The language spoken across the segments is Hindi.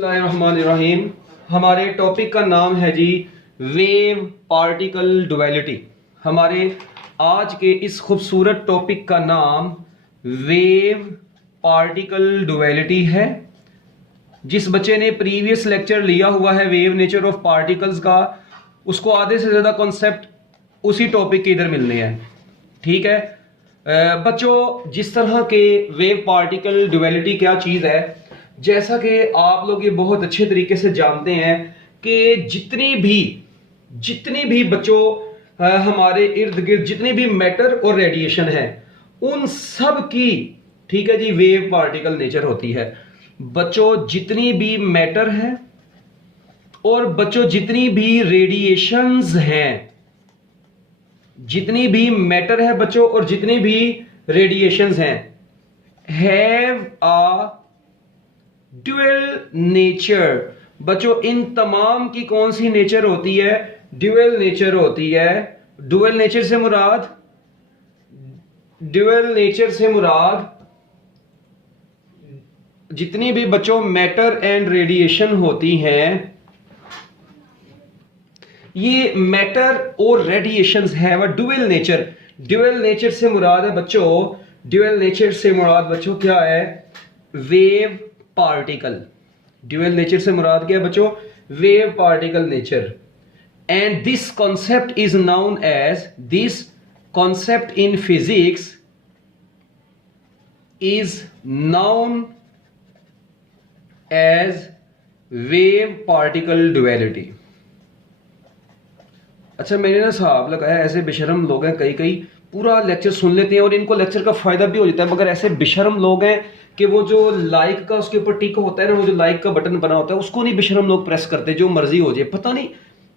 बिस्मिल्लाहिर्रहमानिर्रहीम। हमारे टॉपिक का नाम है जी वेव पार्टिकल डुअलिटी। हमारे आज के इस खूबसूरत टॉपिक का नाम वेव पार्टिकल डुअलिटी है। जिस बच्चे ने प्रीवियस लेक्चर लिया हुआ है वेव नेचर ऑफ पार्टिकल्स का, उसको आधे से ज़्यादा कॉन्सेप्ट उसी टॉपिक के इधर मिलने हैं। ठीक है बच्चों, जिस तरह के वेव पार्टिकल डुअलिटी क्या चीज़ है, जैसा कि आप लोग ये बहुत अच्छे तरीके से जानते हैं कि जितनी भी बच्चों हमारे इर्द गिर्द जितनी भी मैटर और रेडिएशन है, उन सब की ठीक है जी वेव पार्टिकल नेचर होती है। बच्चों जितनी भी मैटर है और बच्चों जितनी भी रेडिएशंस हैं, जितनी भी मैटर है बच्चों और जितनी भी रेडिएशंस हैं, हैव अ ड्यूअल नेचर। बच्चों इन तमाम की कौन सी नेचर होती है? ड्यूअल नेचर होती है। ड्यूअल नेचर से मुराद जितनी भी बच्चों मैटर एंड रेडिएशन होती हैं, ये मैटर और radiations have a dual nature. Dual nature से मुराद है बच्चों, ड्यूअल नेचर से मुराद बच्चों क्या है? Wave particle. ड्यूअल नेचर से मुराद क्या है बच्चों? Wave particle nature. And this concept is known as, this concept in physics is known as wave particle duality. अच्छा, मैंने ना हिसाब लगाया, ऐसे बेशरम लोग हैं कई पूरा लेक्चर सुन लेते हैं और इनको लेक्चर का फायदा भी हो जाता है, मगर ऐसे बेशरम लोग हैं कि वो जो लाइक का उसके ऊपर टिक होता है ना, वो जो लाइक का बटन बना होता है उसको नहीं बेशरम लोग प्रेस करते, जो मर्जी हो जाए। पता नहीं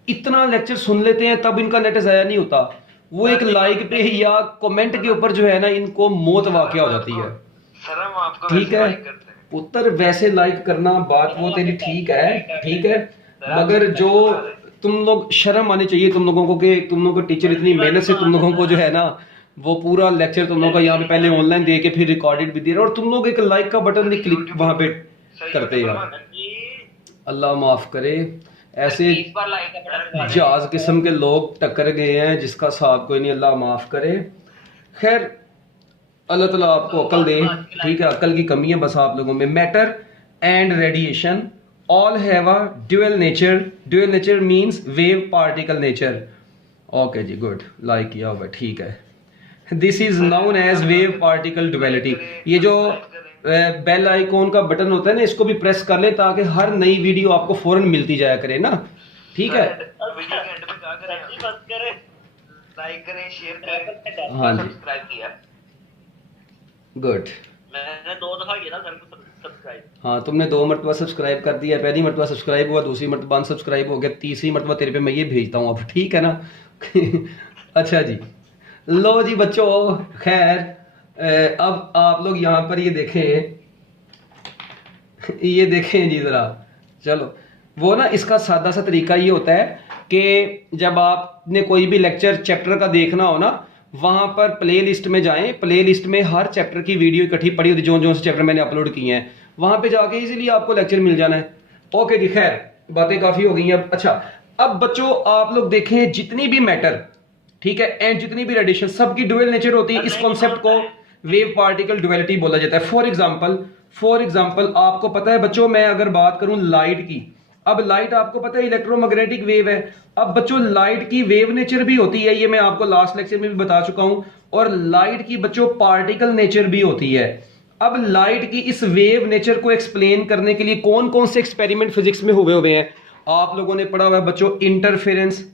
इतना लेक्चर सुन लेते हैं तब इनका नेट ज़ाया नहीं होता, वो एक लाइक पे या कमेंट के ऊपर जो है ना इनको मौत वाक़या हो जाती है। ठीक है पुत्र, वैसे लाइक करना बात वो तेरी ठीक है, मगर जो तुम लोग शर्म आनी चाहिए तुम लोगों को कि तुम लोगों को टीचर इतनी मेहनत से तुम लोगों को जो है ना वो पूरा लेक्चर तुम लोगों का यहाँ पे पहले ऑनलाइन दे के फिर रिकॉर्डेड भी दे रहे, और तुम लोग एक लाइक का बटन नहीं क्लिक वहां पे करते यार। अल्लाह माफ करे, ऐसे जहाज किस्म के लोग टक्कर गए हैं जिसका हिसाब कोई नहीं, अल्लाह माफ करे। खैर अल्लाह ताला आपको अकल दे। ठीक है, अकल की कमी है बस आप लोगों में। Matter and radiation all have a dual nature. Dual nature means wave particle nature. Okay ji, good, like किया हुआ, ठीक है। This is known as wave particle duality। ये जो बेल आइकॉन का बटन होता है ना, इसको भी प्रेस कर ले ताकि हर नई वीडियो आपको फौरन मिलती जाया करे ना। ठीक है, लाइक करें, शेयर करें, हाँ जी, सब्सक्राइब किया। गुड। मैंने 2 दफा किया ना सर को सब्सक्राइब। हाँ, तुमने 2 मरतबा सब्सक्राइब कर दिया, पहली मरतबा सब्सक्राइब हुआ, दूसरी मरतबा अनसब्सक्राइब हो गया, तीसरी मरतबा तेरे पे मैं ये भेजता हूँ अब, ठीक है ना? अच्छा जी, लो जी बच्चों, खैर अब आप लोग यहाँ पर ये देखें जी ज़रा। चलो, वो ना इसका सादा सा तरीका ये होता है कि जब आपने कोई भी लेक्चर चैप्टर का देखना हो ना, वहाँ पर प्ले लिस्ट में जाएं, प्ले लिस्ट में हर चैप्टर की वीडियो इकट्ठी पड़ी होती, जो से चैप्टर मैंने अपलोड किए हैं, वहाँ पे जाके इजीली आपको लेक्चर मिल जाना है। ओके जी, खैर बातें काफ़ी हो गई हैं अब। अच्छा, अब बच्चों आप लोग देखें, जितनी भी मैटर, ठीक है, एंड जितनी भी रेडिएशन, सबकी ड्यूअल नेचर होती है। इस कॉन्सेप्ट को वेव पार्टिकल डुअलिटी बोला जाता है। फॉर एग्जाम्पल आपको पता है बच्चों, मैं अगर बात करूं लाइट की, अब लाइट आपको पता है इलेक्ट्रोमैग्नेटिक वेव है। अब बच्चों लाइट की वेव नेचर भी होती है, ये मैं आपको लास्ट लेक्चर में भी बता चुका हूं, और लाइट की बच्चों पार्टिकल नेचर भी होती है। अब लाइट की इस वेव नेचर को एक्सप्लेन करने के लिए कौन कौन से एक्सपेरिमेंट फिजिक्स में हुए हैं आप लोगों ने पढ़ा हुआ है बच्चों? इंटरफेरेंस,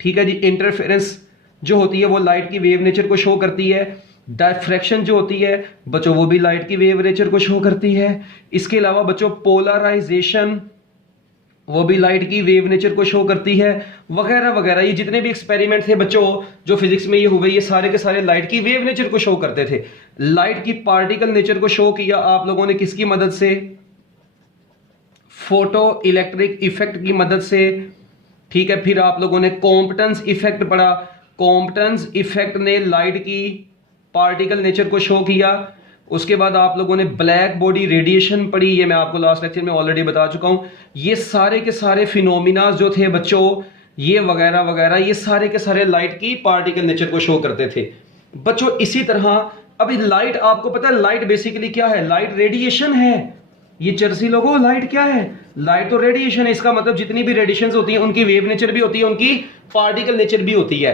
ठीक है जी, इंटरफेरेंस जो होती है वो लाइट की वेव नेचर को शो करती है। डायफ्रैक्शन जो होती है बच्चों वो भी लाइट की वेव नेचर को शो करती है। इसके अलावा बच्चों पोलराइजेशन, वो भी लाइट की वेव नेचर को शो करती है, वगैरह वगैरह। ये जितने भी एक्सपेरिमेंट थे बच्चों जो फिजिक्स में ये हुए, ये सारे के सारे लाइट की वेव नेचर को शो करते थे। लाइट की पार्टिकल नेचर को शो किया आप लोगों ने किसकी मदद से? फोटो इलेक्ट्रिक इफेक्ट की मदद से। ठीक है, फिर आप लोगों ने कॉम्पटेंस इफेक्ट पढ़ा, कॉम्पटेंस इफेक्ट ने लाइट की पार्टिकल नेचर को शो किया। उसके बाद आप लोगों ने ब्लैक बॉडी रेडिएशन पढ़ी, ये मैं आपको लास्ट लेक्चर में ऑलरेडी बता चुका हूं। ये सारे के सारे फिनोमिना जो थे बच्चों, ये वगैरह वगैरह, ये सारे के सारे लाइट की पार्टिकल नेचर को शो करते थे बच्चों। इसी तरह अभी लाइट, आपको पता है लाइट बेसिकली क्या है? लाइट रेडिएशन है। ये चर्सी लोगों, लाइट क्या है? लाइट तो रेडिएशन है। इसका मतलब जितनी भी रेडिएशन होती हैं उनकी वेव नेचर भी होती है, उनकी पार्टिकल नेचर भी होती है।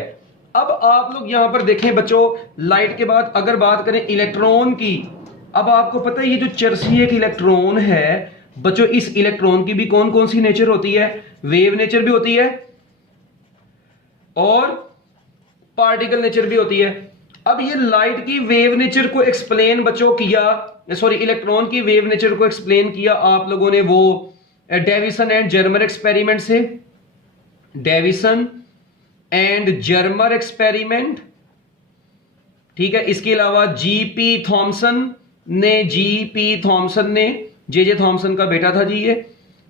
अब आप लोग यहां पर देखें बच्चों, लाइट के बाद अगर बात करें इलेक्ट्रॉन की, अब आपको पता है ये जो चर्सी एक इलेक्ट्रॉन है बच्चों, इस इलेक्ट्रॉन की भी कौन कौन सी नेचर होती है? वेव नेचर भी होती है और पार्टिकल नेचर भी होती है। अब ये लाइट की वेव नेचर को एक्सप्लेन बच्चों किया, सॉरी इलेक्ट्रॉन की वेव नेचर को एक्सप्लेन किया आप लोगों ने वो डेविसन एंड जर्मर एक्सपेरिमेंट से। डेविसन एंड जर्मर एक्सपेरिमेंट, ठीक है। इसके अलावा जीपी थॉमसन ने, जे थॉमसन का बेटा था जी ये,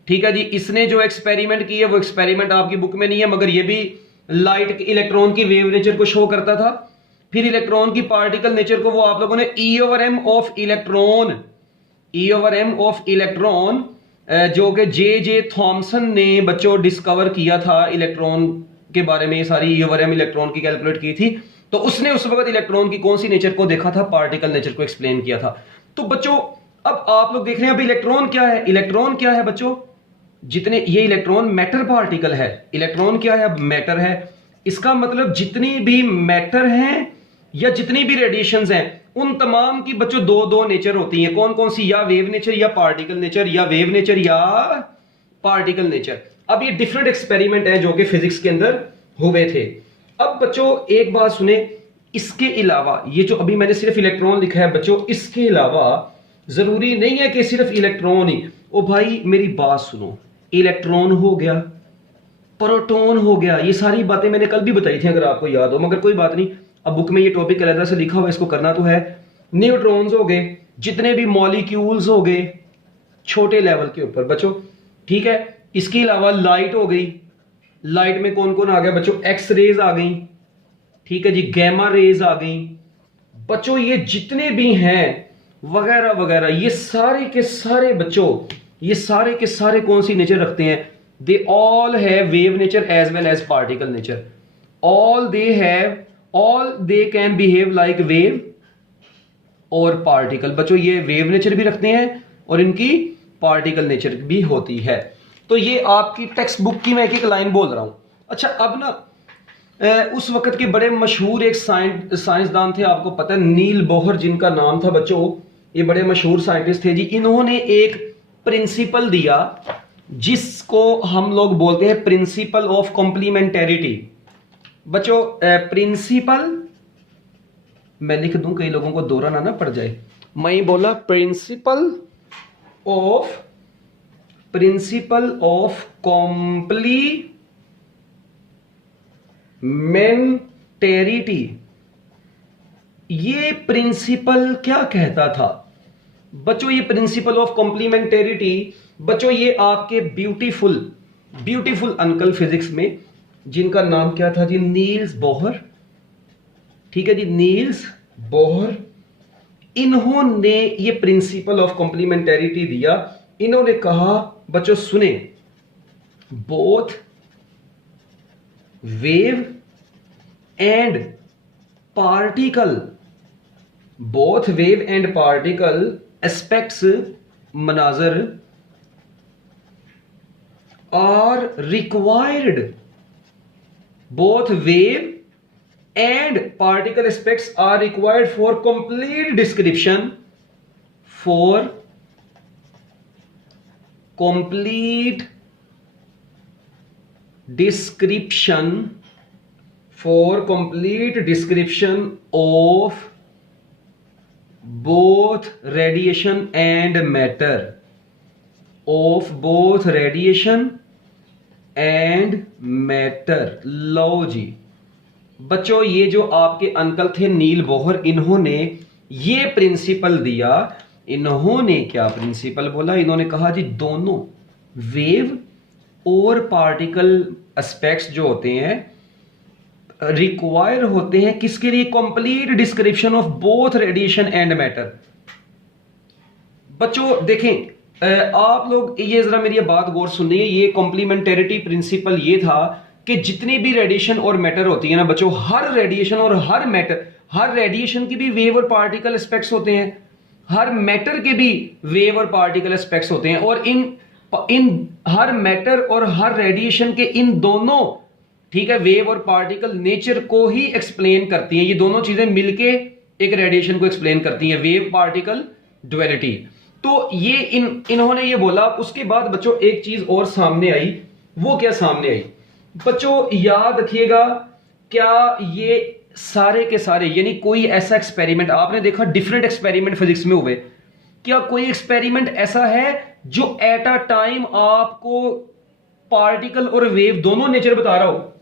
ठीक है जी। इसने जो एक्सपेरिमेंट किए वो एक्सपेरिमेंट आपकी बुक में नहीं है, मगर ये भी लाइट इलेक्ट्रॉन की वेव नेचर को शो करता था। फिर इलेक्ट्रॉन की पार्टिकल नेचर को वो आप लोगों ने E/m ऑफ इलेक्ट्रॉन जो कि जे थॉमसन ने बच्चों डिस्कवर किया था इलेक्ट्रॉन के बारे में, सारी E/m इलेक्ट्रॉन की कैलकुलेट की थी। तो उसने उस वक्त इलेक्ट्रॉन की कौन सी नेचर को देखा था? पार्टिकल नेचर को एक्सप्लेन किया था। तो बच्चों अब आप लोग देख रहे हैं अभी इलेक्ट्रॉन क्या है? इलेक्ट्रॉन क्या है बच्चों? जितने ये इलेक्ट्रॉन मैटर पार्टिकल है। इलेक्ट्रॉन क्या है? अब मैटर है। इसका मतलब जितनी भी मैटर हैं या जितनी भी रेडिएशंस हैं उन तमाम की बच्चों दो दो नेचर होती हैं। कौन कौन सी? या वेव नेचर या पार्टिकल नेचर, या वेव नेचर या पार्टिकल नेचर। अब ये डिफरेंट एक्सपेरिमेंट है जो कि फिजिक्स के अंदर हुए थे। अब बच्चों एक बात सुने, इसके अलावा ये जो अभी मैंने सिर्फ इलेक्ट्रॉन लिखा है बच्चों, इसके अलावा जरूरी नहीं है कि सिर्फ इलेक्ट्रॉन ही। ओ भाई मेरी बात सुनो, इलेक्ट्रॉन हो गया, प्रोटॉन हो गया, ये सारी बातें मैंने कल भी बताई थी अगर आपको याद हो, मगर कोई बात नहीं, अब बुक में ये टॉपिक अलग से लिखा हुआ है, इसको करना तो है। न्यूट्रॉन्स हो गए, जितने भी मॉलिक्यूल्स हो गए छोटे लेवल के ऊपर बच्चों, ठीक है। इसके अलावा लाइट हो गई, लाइट में कौन कौन आ गया बच्चों? एक्स रेज आ गई, ठीक है जी, गैमा रेज आ गई बच्चों। ये जितने भी हैं वगैरह वगैरह, ये सारे के सारे बच्चों, ये सारे के सारे कौन सी नेचर रखते हैं? They all have wave nature as well as particle nature. All they can behave like wave और पार्टिकल। बच्चों ये वेव नेचर भी रखते हैं और इनकी पार्टिकल नेचर भी होती है। तो ये आपकी टेक्स्ट बुक की मैं एक एक लाइन बोल रहा हूं। अच्छा अब ना उस वक्त के बड़े मशहूर एक साइंसदान थे, आपको पता है नील बोहर जिनका नाम था बच्चों, ये बड़े मशहूर साइंटिस्ट थे जी। इन्होंने एक प्रिंसिपल दिया जिसको हम लोग बोलते हैं प्रिंसिपल ऑफ कॉम्प्लीमेंटेरिटी। बच्चों प्रिंसिपल मैं लिख दूं, कई लोगों को दोहराना ना पड़ जाए। मैं ही बोला प्रिंसिपल ऑफ कॉम्प्लीमेंटेरिटी। ये प्रिंसिपल क्या कहता था बच्चों? ये प्रिंसिपल ऑफ कॉम्प्लीमेंटेरिटी बच्चों, ये आपके ब्यूटीफुल अंकल फिजिक्स में, जिनका नाम क्या था जी? नील्स बोहर, ठीक है जी, नील्स बोहर। इन्होंने ये प्रिंसिपल ऑफ कॉम्प्लीमेंटेरिटी दिया। इन्होंने कहा बच्चों सुने, both wave and particle aspects मनाजर are required. Both wave and particle aspects are required for complete description of both radiation and matter, लो जी बच्चों, ये जो आपके अंकल थे नील बोहर, इन्होंने ये प्रिंसिपल दिया। इन्होंने क्या प्रिंसिपल बोला? इन्होंने कहा जी दोनों वेव और पार्टिकल एस्पेक्ट्स जो होते हैं रिक्वायर होते हैं किसके लिए? Complete description of both radiation and matter. बच्चों देखें, आप लोग ये जरा मेरी ये बात गौर सुनिए, ये कॉम्प्लीमेंटेरिटी प्रिंसिपल ये था कि जितनी भी रेडिएशन और मैटर होती है ना बच्चों, हर रेडिएशन और हर मैटर, हर रेडिएशन की भी वेव और पार्टिकल एस्पेक्ट्स होते हैं, हर मैटर के भी वेव और पार्टिकल एस्पेक्ट्स होते हैं, और इन हर मैटर और हर रेडिएशन के इन दोनों, ठीक है, वेव और पार्टिकल नेचर को ही एक्सप्लेन करती हैं। ये दोनों चीजें मिलके एक रेडिएशन को एक्सप्लेन करती हैं, वेव पार्टिकल ड्युअलिटी। तो ये इन्होंने ये बोला। उसके बाद बच्चों एक चीज और सामने आई। वो क्या सामने आई बच्चों, याद रखिएगा, क्या ये सारे के सारे, यानी कोई ऐसा एक्सपेरिमेंट आपने देखा, डिफरेंट एक्सपेरिमेंट फिजिक्स में हुए, क्या कोई एक्सपेरिमेंट ऐसा है जो एट अ टाइम आपको पार्टिकल और वेव दोनों नेचर बता रहा हो?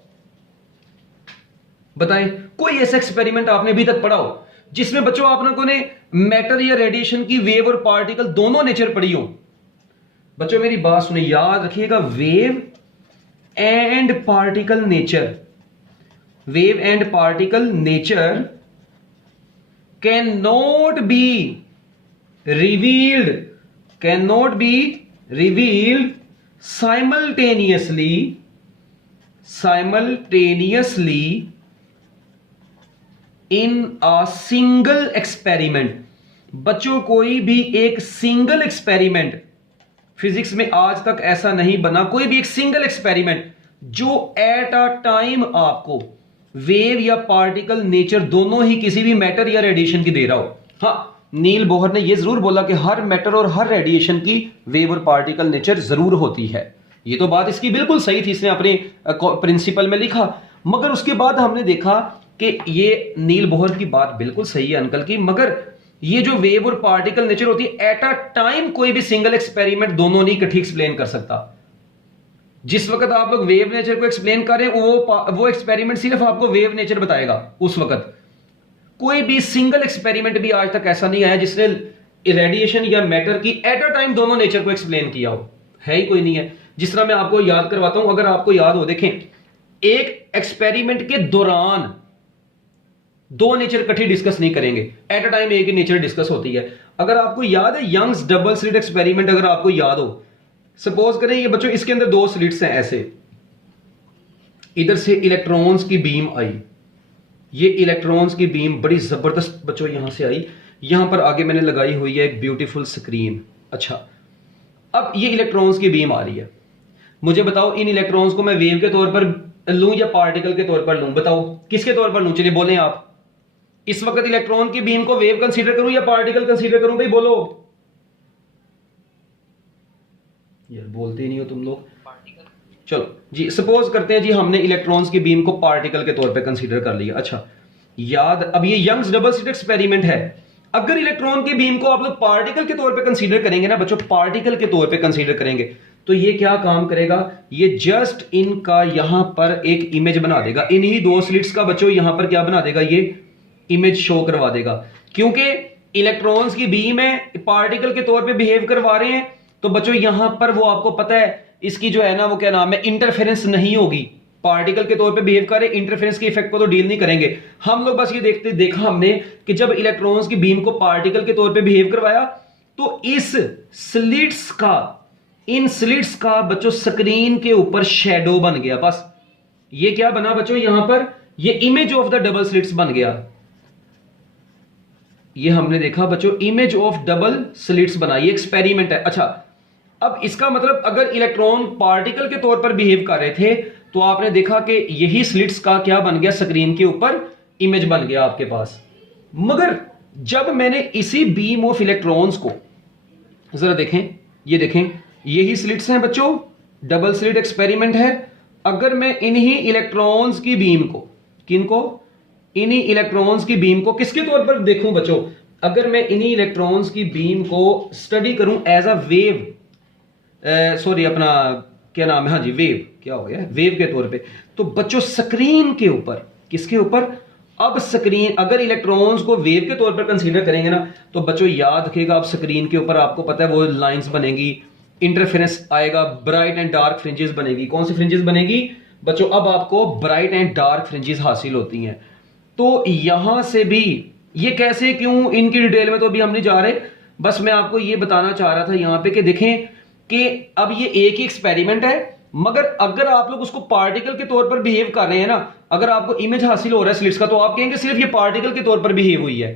बताएं, कोई ऐसा एक्सपेरिमेंट आपने अभी तक पढ़ा हो जिसमें बच्चों आप लोगों ने मैटर या रेडिएशन की वेव और पार्टिकल दोनों नेचर पढ़ी हो? बच्चों मेरी बात सुनिए, याद रखिएगा, wave and particle nature, wave and particle nature can not be revealed simultaneously in a single experiment। बच्चों कोई भी एक सिंगल एक्सपेरिमेंट फिजिक्स में आज तक ऐसा नहीं बना, कोई भी एक सिंगल एक्सपेरिमेंट जो एट अ टाइम आपको वेव या पार्टिकल नेचर दोनों ही किसी भी मैटर या रेडिएशन की दे रहा हो। हाँ, नील बोहर ने यह जरूर बोला कि हर मैटर और हर रेडिएशन की वेव और पार्टिकल नेचर जरूर होती है। ये तो बात इसकी बिल्कुल सही थी, इसने अपने प्रिंसिपल में लिखा। मगर उसके बाद हमने देखा कि ये नील बोहर की बात बिल्कुल सही है अंकल की, मगर ये जो वेव और पार्टिकल नेचर होती है एट अ टाइम कोई भी सिंगल एक्सपेरिमेंट दोनों नहीं इकट्ठी एक्सप्लेन कर सकता। जिस वक्त आप लोग वेव नेचर को एक्सप्लेन कर रहे हैं, वो एक्सपेरिमेंट सिर्फ आपको वेव नेचर बताएगा। उस वक्त कोई भी सिंगल एक्सपेरिमेंट भी आज तक ऐसा नहीं आया जिसने रेडिएशन या मैटर की एट अ टाइम दोनों नेचर को एक्सप्लेन किया हो, है ही कोई नहीं है। जिस तरह मैं आपको याद करवाता हूं, अगर आपको याद हो, देखें, एक एक्सपेरिमेंट के दौरान दो नेचर इकट्ठी डिस्कस नहीं करेंगे, एट अ टाइम एक ही नेचर डिस्कस होती है। अगर आपको याद है यंग्स डबल स्लिट एक्सपेरिमेंट, अगर आपको याद हो, सपोज करें ये बच्चों इसके अंदर दो स्लिट्स हैं ऐसे, इधर से इलेक्ट्रॉन्स की बीम आई, ये इलेक्ट्रॉन्स की बीम बड़ी जबरदस्त बच्चों यहां से आई, यहां पर आगे मैंने लगाई हुई है एक ब्यूटीफुल स्क्रीन। अच्छा, अब ये इलेक्ट्रॉन्स की बीम आ रही है, मुझे बताओ इन इलेक्ट्रॉन्स को मैं वेव के तौर पर लूं या पार्टिकल के तौर पर लूं? बताओ किसके तौर पर लूं, चलिए बोलें आप। इस वक्त इलेक्ट्रॉन की बीम को वेव कंसीडर करूं या पार्टिकल कंसीडर करूं? भाई बोलो यार, बोलते ही नहीं हो तुम लोग। चलो जी, सपोज करते हैं जी हमने इलेक्ट्रॉन्स की बीम को पार्टिकल के तौर पे कंसीडर कर लिया। अच्छा याद, अब ये यंग्स डबल स्लिट एक्सपेरिमेंट है, अगर इलेक्ट्रॉन की बीम को आप लोग पार्टिकल के तौर पे कंसीडर करेंगे ना बच्चों, पार्टिकल के तौर पे कंसीडर करेंगे, तो ये क्या काम करेगा, ये जस्ट इनका यहां पर एक इमेज बना देगा, इन्हीं दो स्लिट्स का बच्चों यहां पर क्या बना देगा, ये इमेज शो करवा देगा। क्योंकि इलेक्ट्रॉन्स की बीम है, पार्टिकल के तौर पे बिहेव करवा रहे हैं, तो बच्चों यहां पर वो आपको पता है इसकी जो है ना, वो क्या नाम है, इंटरफेरेंस नहीं होगी। पार्टिकल के तौर पे बिहेव कर रहे, इंटरफेरेंस के इफेक्ट को तो डील नहीं करेंगे हम लोग। बस ये देखा हमने कि जब इलेक्ट्रॉन्स की बीम को पार्टिकल के तौर पे बिहेव करवाया, तो इस स्लिट्स का, इन स्लिट्स का बच्चों स्क्रीन के ऊपर शेडो बन गया। बस ये क्या बना बच्चों, यहां पर ये image of the double slits बन गया। ये हमने देखा बच्चों, इमेज ऑफ डबल स्लिट्स बना, ये एक्सपेरिमेंट है। अच्छा, अब इसका मतलब अगर इलेक्ट्रॉन पार्टिकल के तौर पर बिहेव कर रहे थे, तो आपने देखा कि यही स्लिट्स का क्या बन गया, स्क्रीन के ऊपर इमेज बन गया आपके पास। मगर जब मैंने इसी बीम ऑफ इलेक्ट्रॉन्स को जरा देखें, ये देखें, यही स्लिट्स हैं बच्चों, डबल स्लिट एक्सपेरिमेंट है। अगर मैं इन्हीं इलेक्ट्रॉन्स की बीम को, किनको, इन्हीं इलेक्ट्रॉन्स की बीम को किसके तौर पर देखूं बच्चों, अगर मैं इन्हीं इलेक्ट्रॉन्स की बीम को स्टडी करूं एज अ वेव, सॉरी अपना क्या नाम है, हाँ जी वेव, क्या हो गया, वेव के तौर पे, तो बच्चों स्क्रीन के ऊपर, किसके ऊपर, अब स्क्रीन, अगर इलेक्ट्रॉन्स को वेव के तौर पर कंसीडर करेंगे ना, तो बच्चों याद रखिएगा, अब स्क्रीन के ऊपर आपको पता है वो लाइंस बनेगी, इंटरफेरेंस आएगा, ब्राइट एंड डार्क फ्रिंजेस बनेगी। कौन सी फ्रिंजेस बनेगी बच्चों, अब आपको ब्राइट एंड डार्क फ्रिंजेस हासिल होती हैं। तो यहां से भी ये कैसे, क्यों, इनकी डिटेल में तो अभी हम नहीं जा रहे, बस मैं आपको ये बताना चाह रहा था यहाँ पे कि देखें कि अब ये एक ही एक्सपेरिमेंट है, मगर अगर आप लोग उसको पार्टिकल के तौर पर बिहेव कर रहे हैं ना, अगर आपको इमेज हासिल हो रहा है स्लिट्स का, तो आप कहेंगे सिर्फ ये पार्टिकल के तौर पर बिहेव हुई है।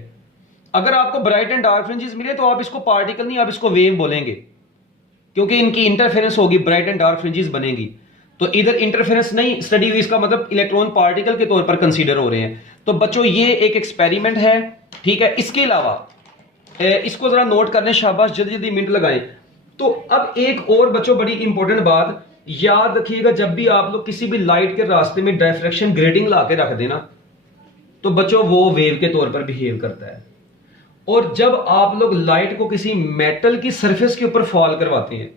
अगर आपको ब्राइट एंड डार्क फ्रिंजेस मिले तो आप इसको पार्टिकल नहीं, आप इसको वेव बोलेंगे, क्योंकि इनकी इंटरफेरेंस होगी, ब्राइट एंड डार्क फ्रिंजेस बनेगी। तो इधर इंटरफेरेंस नहीं स्टडी हुई, इसका मतलब इलेक्ट्रॉन पार्टिकल के तौर पर कंसीडर हो रहे हैं। तो बच्चों ये एक एक्सपेरिमेंट है, ठीक है। इसके अलावा इसको जरा नोट करने, शाबाश, जल्दी जल्दी मिनट लगाएं। तो अब एक और बच्चों बड़ी इंपॉर्टेंट बात याद रखिएगा, जब भी आप लोग किसी भी लाइट के रास्ते में डायफ्रैक्शन ग्रेटिंग ला के रख देना, तो बच्चों वो वेव के तौर पर बिहेव करता है। और जब आप लोग लाइट को किसी मेटल की सरफेस के ऊपर फॉल करवाते हैं,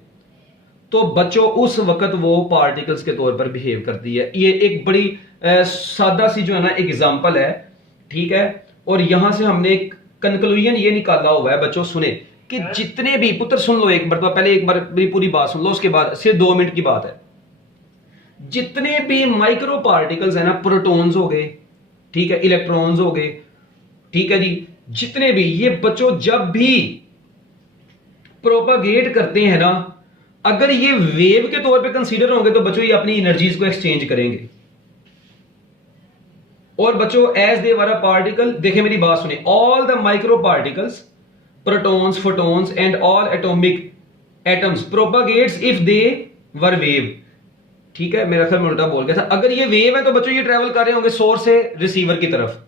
तो बच्चों उस वक्त वो पार्टिकल्स के तौर पर बिहेव करती है। ये एक बड़ी सादा सी जो है ना एग्जांपल है, ठीक है। और यहां से हमने एक कंक्लूजन ये निकाला हुआ है बच्चों, सुने कि जितने भी, पुत्र सुन लो एक बार, पहले एक बार मेरी पूरी बात सुन लो, उसके बाद सिर्फ 2 मिनट की बात है। जितने भी माइक्रो पार्टिकल्स है ना, प्रोटॉन्स हो गए, ठीक है, इलेक्ट्रॉन्स हो गए, ठीक है जी, जितने भी ये बच्चों जब भी प्रोपागेट करते हैं ना, अगर ये वेव के तौर पे कंसीडर होंगे तो बच्चों ये अपनी एनर्जीज को एक्सचेंज करेंगे। और बच्चों as they were a particle, देखें मेरी बात सुने, all the micro particles, protons, photons and all atomic atoms propagates if they were wave, ठीक है। मेरा ख्याल में उल्टा बोल गया था। अगर ये वेव है तो बच्चों ये ट्रेवल कर रहे होंगे सोर्स से रिसीवर की तरफ,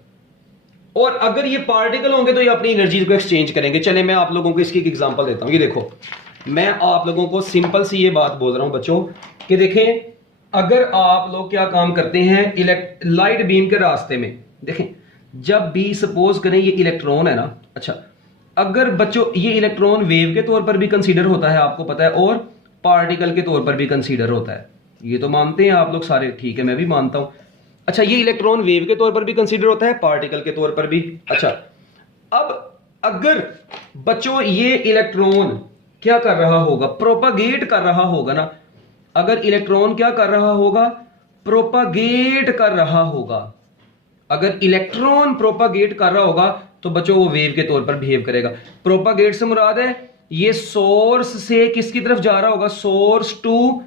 और अगर ये पार्टिकल होंगे तो ये अपनी एनर्जीज को एक्सचेंज करेंगे। चले मैं आप लोगों को इसकी एक एग्जांपल देता हूं। ये देखो, मैं आप लोगों को सिंपल सी ये बात बोल रहा हूं बच्चों कि देखें, अगर आप लोग क्या काम करते हैं लाइट बीम के रास्ते में, देखें जब भी सपोज करें ये इलेक्ट्रॉन है ना, अच्छा, अगर बच्चों ये इलेक्ट्रॉन वेव के तौर पर भी कंसीडर होता है, आपको पता है, और पार्टिकल के तौर पर भी कंसीडर होता है, ये तो मानते हैं आप लोग सारे, ठीक है, मैं भी मानता हूं। अच्छा, ये इलेक्ट्रॉन वेव के तौर पर भी कंसीडर होता है, पार्टिकल के तौर पर भी। अच्छा, अब अगर बच्चों ये इलेक्ट्रॉन क्या कर रहा होगा, प्रोपागेट कर रहा होगा ना, अगर इलेक्ट्रॉन क्या कर रहा होगा, प्रोपागेट कर रहा होगा, अगर इलेक्ट्रॉन प्रोपागेट कर रहा होगा तो बच्चों वो वेव के तौर पर बिहेव करेगा। प्रोपागेट से मुराद है ये सोर्स से किसकी तरफ जा रहा होगा, सोर्स टू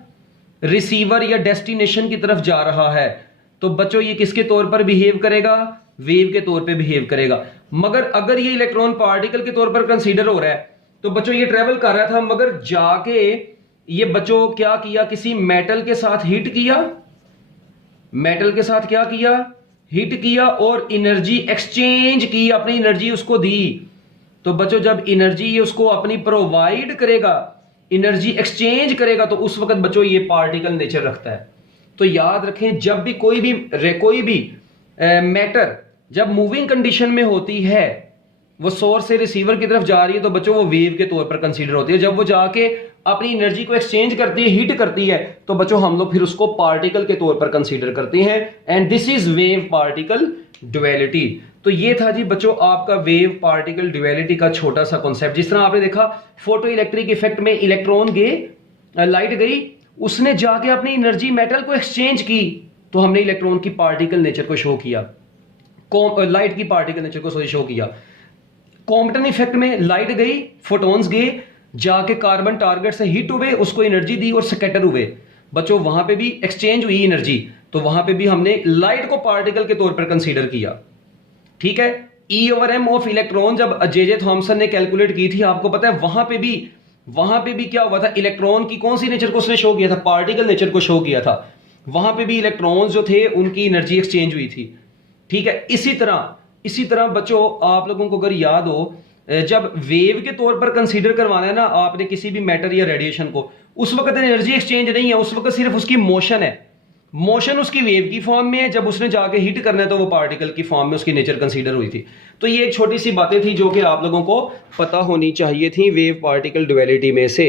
रिसीवर या डेस्टिनेशन की तरफ जा रहा है, तो बच्चों ये किसके तौर पर बिहेव करेगा, वेव के तौर पे बिहेव करेगा। मगर अगर ये इलेक्ट्रॉन पार्टिकल के तौर पर कंसीडर हो रहा है तो बच्चों ये ट्रेवल कर रहा था, मगर जाके ये बच्चों क्या किया, किसी मेटल के साथ हिट किया, मेटल के साथ क्या किया, हिट किया, और एनर्जी एक्सचेंज की, अपनी एनर्जी उसको दी। तो बच्चों जब एनर्जी ये उसको अपनी प्रोवाइड करेगा, एनर्जी एक्सचेंज करेगा, तो उस वक्त बच्चों ये पार्टिकल नेचर रखता है। तो याद रखें, जब भी कोई भी मैटर जब मूविंग कंडीशन में होती है, वो सोर्स से रिसीवर की तरफ जा रही है, तो बच्चों वो वेव के तौर पर कंसीडर होती है। जब वो जाके अपनी एनर्जी को एक्सचेंज करती है, हीट करती है, तो बच्चों हम लोग फिर उसको पार्टिकल के तौर पर कंसीडर करते हैं। And this is wave particle duality. तो ये था जी बच्चों आपका वेव पार्टिकल ड्युअलिटी का छोटा सा कॉन्सेप्ट। जिस तरह आपने देखा फोटो इलेक्ट्रिक इफेक्ट में इलेक्ट्रॉन गए, लाइट गई, उसने जाके अपनी एनर्जी मेटल को एक्सचेंज की, तो हमने इलेक्ट्रॉन की पार्टिकल नेचर को शो किया, लाइट की पार्टिकल नेचर को शो किया। कॉम्पटन इफेक्ट में लाइट गई, फोटॉन्स गए, जाके कार्बन टारगेट से हिट हुए, उसको एनर्जी दी और स्कैटर हुए। बच्चों वहां पे भी एक्सचेंज हुई एनर्जी, तो वहां पे भी हमने लाइट को पार्टिकल के तौर पर कंसीडर किया, ठीक है। E/m ऑफ इलेक्ट्रॉन जब जे थॉमसन ने कैलकुलेट की थी, आपको पता है वहां पे भी क्या हुआ था, इलेक्ट्रॉन की कौन सी नेचर को उसने शो किया था, पार्टिकल नेचर को शो किया था। वहां पे भी इलेक्ट्रॉन्स जो थे उनकी एनर्जी एक्सचेंज हुई थी, ठीक है। इसी तरह बच्चों आप लोगों को अगर याद हो, जब वेव के तौर पर कंसीडर करवाना है ना आपने किसी भी मैटर या रेडिएशन को, उस वक्त एनर्जी एक्सचेंज नहीं है, उस वक्त सिर्फ उसकी मोशन है, मोशन उसकी वेव की फॉर्म में है। जब उसने जाके हिट करना है तो वो पार्टिकल की फॉर्म में उसकी नेचर कंसीडर हुई थी। तो ये एक छोटी सी बातें थी जो कि आप लोगों को पता होनी चाहिए थी वेव पार्टिकल ड्युअलिटी में से।